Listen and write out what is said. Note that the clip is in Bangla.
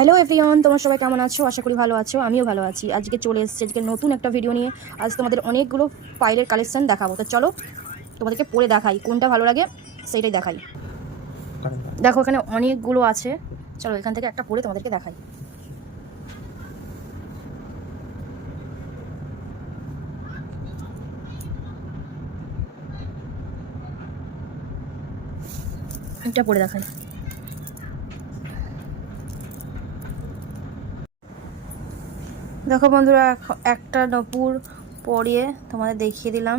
হ্যালো এভরিওয়ান তোমার সবাই কেমন আছো? আশা করি ভালো আছো। আমিও ভালো আছি। আজকে চলে এসেছি, আজকে নতুন একটা ভিডিও নিয়ে। আজ তোমাদের অনেকগুলো পাইলের কালেকশন দেখাবো। তো চলো, তোমাদেরকে পরে দেখাই, কোনটা ভালো লাগে সেইটাই দেখাই। দেখো, এখানে অনেকগুলো আছে। চলো, এখান থেকে একটা পরে তোমাদেরকে দেখাই। একটা পরে দেখাই। দেখো বন্ধুরা একটা নপুর পরিয়ে তোমাদের দেখিয়ে দিলাম।